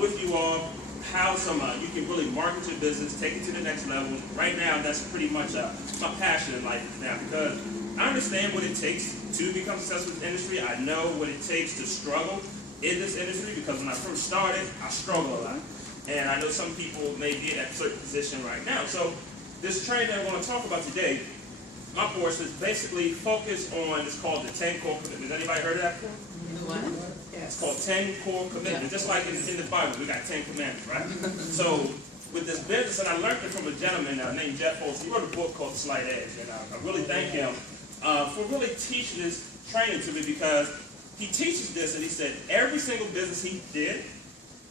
with you all how you can really market your business, take it to the next level. Right now, that's pretty much my passion in life now, because I understand what it takes to become successful in this industry. I know what it takes to struggle in this industry, because when I first started, I struggled a lot. And I know some people may be in that certain position right now. So this training that I want to talk about today, my course is basically focused on, it's called the 10 Core Commitments. Anybody heard of that before? What? It's called 10 Core Commitments. Just like in the Bible, we got 10 commandments, right? So with this business, and I learned it from a gentleman named Jeff Holtz. He wrote a book called Slight Edge, and I really thank him for really teaching this training to me, because he teaches this, and he said every single business he did,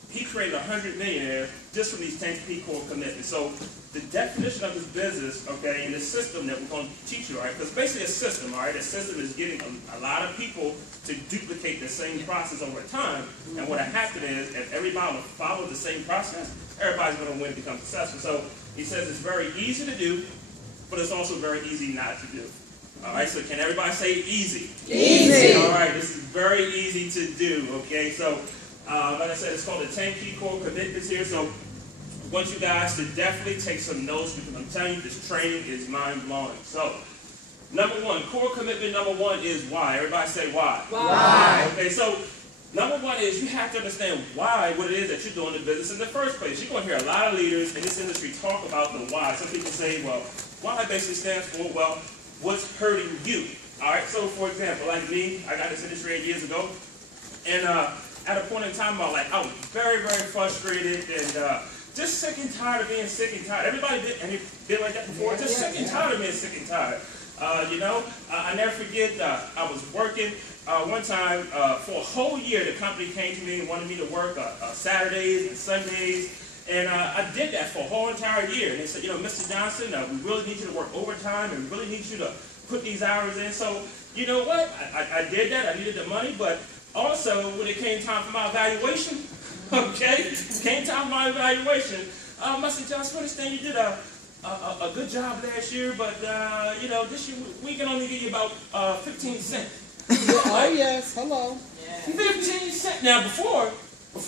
he created 100 millionaires just from these 10 key core commitments. So the definition of this business, okay, and the system that we're going to teach you, all right, because basically a system, all right, a system is getting a lot of people to duplicate the same process over time. And what happened is, if everybody will follow the same process, everybody's going to win and become successful. So he says it's very easy to do, but it's also very easy not to do. All right, so can everybody say easy? Easy. All right, this is very easy to do, okay? So, like I said, it's called the 10 Key Core Commitments here. So I want you guys to definitely take some notes, because I'm telling you, this training is mind-blowing. So, number one, core commitment number one is why. Everybody say why. Why? Okay, so number one is you have to understand why, what it is that you're doing the business in the first place. You're going to hear a lot of leaders in this industry talk about the why. Some people say, well, why basically stands for, well, what's hurting you? All right, so for example, like me, I got this industry 8 years ago, and at a point in time, I was very, very frustrated, and just sick and tired of being sick and tired. Everybody been like that before? Just sick and tired of being sick and tired. I never forget, I was working one time for a whole year. The company came to me and wanted me to work Saturdays and Sundays. And I did that for a whole entire year. And they said, Mr. Johnson, we really need you to work overtime, and we really need you to put these hours in. So, you know what? I did that. I needed the money. But also, when it came time for my evaluation, Mr. Johnson, I understand you did a good job last year, but, this year we can only give you about 15 cents. Oh, yes. Hello. 15 cents. Now, before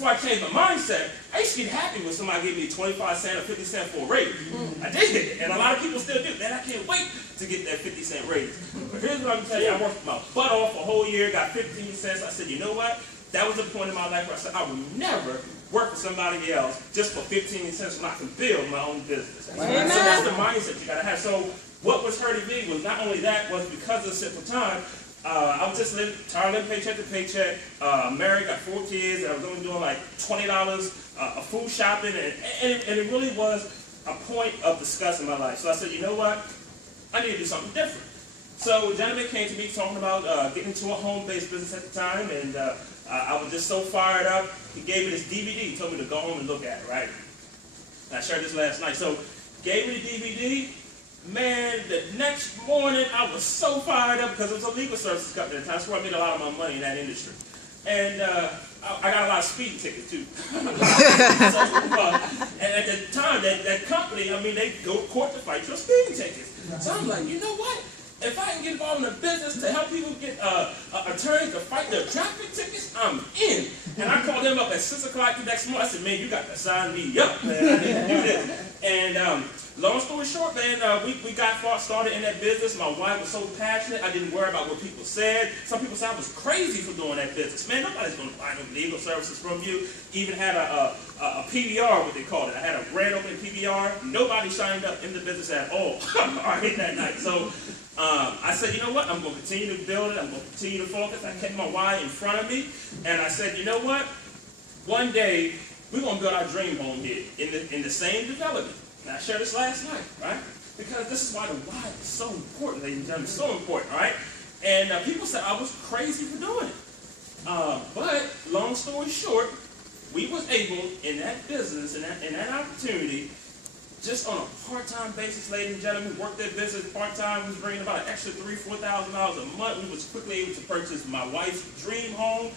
I changed my mindset, I used to get happy when somebody gave me 25 cents or 50 cents for a raise. I did it, and a lot of people still do. Man, I can't wait to get that 50-cent raise. But here's what I'm telling you. I worked my butt off a whole year, got 15 cents. I said, you know what? That was the point in my life where I said, I will never work for somebody else just for 15 cents when I can build my own business. Amen. So that's the mindset you got to have. So what was hurting me was not only that, was because of the simple time, I was just tired of living paycheck to paycheck, married, got 4 kids, and I was only doing like $20 of food shopping, and it really was a point of disgust in my life. So I said, you know what? I need to do something different. So a gentleman came to me talking about getting into a home-based business at the time, and I was just so fired up. He gave me this DVD, told me to go home and look at it, right? And I shared this last night. So gave me the DVD. Man, the next morning, I was so fired up, because it was a legal services company at the time. That's where I made a lot of my money in that industry. And I got a lot of speeding tickets, too. And at the time, that company, they go to court to fight your speeding tickets. So I'm like, you know what? If I can get involved in a business to help people get attorneys to fight their traffic tickets, I'm in. And I called them up at 6 o'clock the next morning. I said, man, you got to sign me up, man. I need to do this. And long story short, man, we got started in that business. My wife was so passionate. I didn't worry about what people said. Some people said I was crazy for doing that business. Man, nobody's going to buy no legal services from you. Even had a PBR, what they called it. I had a grand opening PBR. Nobody signed up in the business at all. All right, that night. So I said, you know what? I'm going to continue to build it. I'm going to continue to focus. I kept my why in front of me. And I said, you know what? One day, we're going to build our dream home here in the same development. And I shared this last night, right? Because this is why the why is so important, ladies and gentlemen. It's so important, right? And people said I was crazy for doing it. But long story short, we was able in that business, in that opportunity, just on a part-time basis, ladies and gentlemen, worked that business part-time, was bringing about an extra $3,000 to $4,000 a month. We was quickly able to purchase my wife's dream home.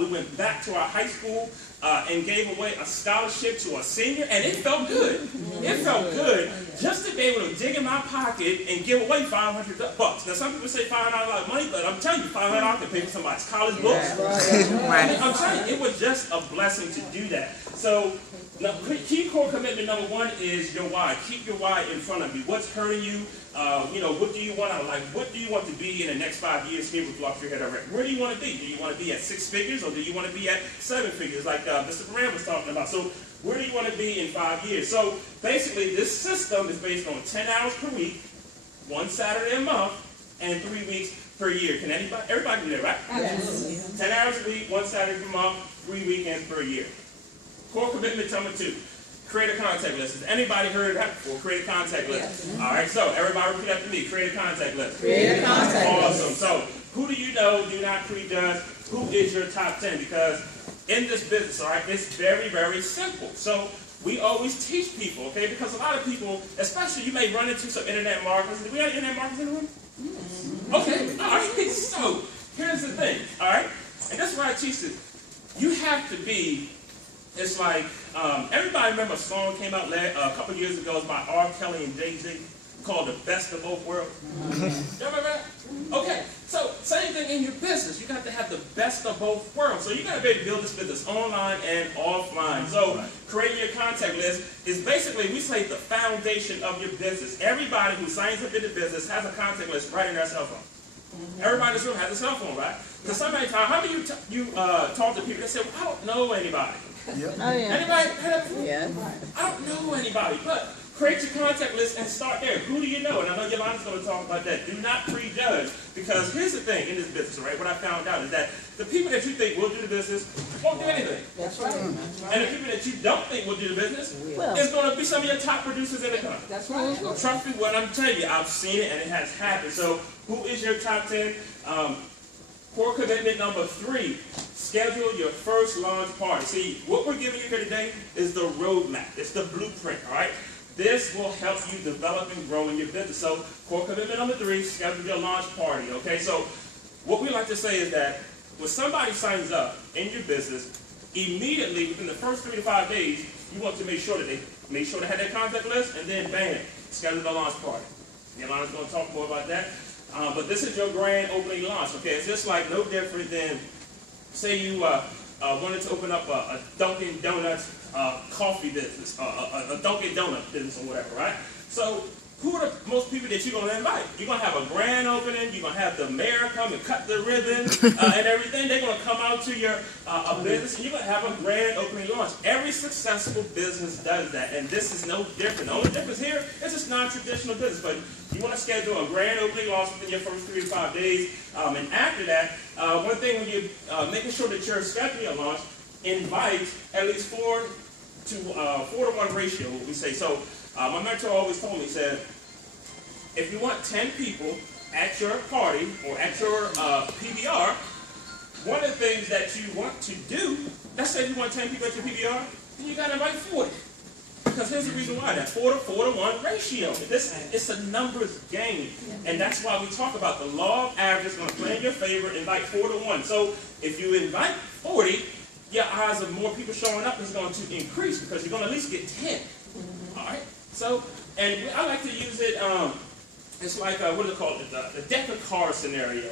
We went back to our high school, and gave away a scholarship to a senior, and it felt good. It felt good just to be able to dig in my pocket and give away $500. Now, some people say $500 a lot of money, but I'm telling you, $500 can pay for somebody's college books. I'm telling you, it was just a blessing to do that. So, now, key core commitment number one is your why. Keep your why in front of you. What's hurting you? What do you want out of life? What do you want to be in the next 5 years here with Block Your Head Already? Where do you want to be? Do you want to be at 6 figures, or do you want to be at 7 figures like Mr. Moran was talking about? So where do you want to be in 5 years? So basically this system is based on 10 hours per week, 1 Saturday a month, and 3 weeks per year. Can everybody do that, right? Yes. 10 hours a week, 1 Saturday per month, 3 weekends per year. Core commitment number 2. Create a contact list. Has anybody heard of that before? Create a contact list. Yes. All right, so everybody repeat after me. Create a contact list. Create a contact list. Awesome. So who do you know do not prejudge? Who is your top 10? Because in this business, all right, it's very, very simple. So we always teach people, okay? Because a lot of people, especially you may run into some internet marketers. Do we have internet marketers in the room? Yes. Okay, all right. So here's the thing, all right? And that's why I teach it. You have to be. It's like, everybody remember a song came out a couple years ago. It's by R. Kelly and Jay-Z called The Best of Both Worlds. You remember that? Okay, so same thing in your business. You got to have the best of both worlds. So you got to be able to build this business online and offline. So creating your contact list is basically, we say, the foundation of your business. Everybody who signs up in the business has a contact list right in their cell phone. Everybody in this room has a cell phone, right? Because somebody, how many of you talk to people that say, well, I don't know anybody? Yep. Oh, yeah. Anybody heard of it? Yeah. I don't know anybody, but create your contact list and start there. Who do you know? And I know Yolanda's going to talk about that. Do not prejudge, because here's the thing in this business, right? What I found out is that the people that you think will do the business won't do anything. That's right. That's right. And the people that you don't think will do the business is going to be some of your top producers in the country. That's right. Trust me when I'm telling you, I've seen it and it has happened. So who is your top 10? Core commitment number 3, schedule your first launch party. See, what we're giving you here today is the roadmap. It's the blueprint, all right? This will help you develop and grow in your business. So core commitment number 3, schedule your launch party, okay? So what we like to say is that when somebody signs up in your business, immediately within the first 3 to 5 days, you want to make sure that they have their contact list, and then bam, schedule the launch party. Yolanda's going to talk more about that. But this is your grand opening launch, okay? It's just like no different than, say you wanted to open up a Dunkin' Donuts coffee business, a Dunkin' Donuts business or whatever, right? So who are the most people that you're going to invite? You're going to have a grand opening. You're going to have the mayor come and cut the ribbon and everything. They're going to come out to your business, and you're going to have a grand opening launch. Every successful business does that, and this is no different. The only difference here is it's non-traditional business, but you want to schedule a grand opening launch within your first 3 to 5 days, and after that, one thing when you're making sure that you're scheduling a launch, invite at least 4 to 1 ratio, what we say. So my mentor always told me, he said, if you want 10 people at your party or at your PBR, one of the things that you want to do, let's say you want 10 people at your PBR, then you got to invite 40. Because here's the reason why, that 4 to 1 ratio. It's a numbers game. And that's why we talk about the law of average is going to play in your favor, invite 4 to 1. So if you invite 40, your odds of more people showing up is going to increase, because you're going to at least get 10. All right? So, and I like to use it, it's like, what do they call it, the deck of cards scenario.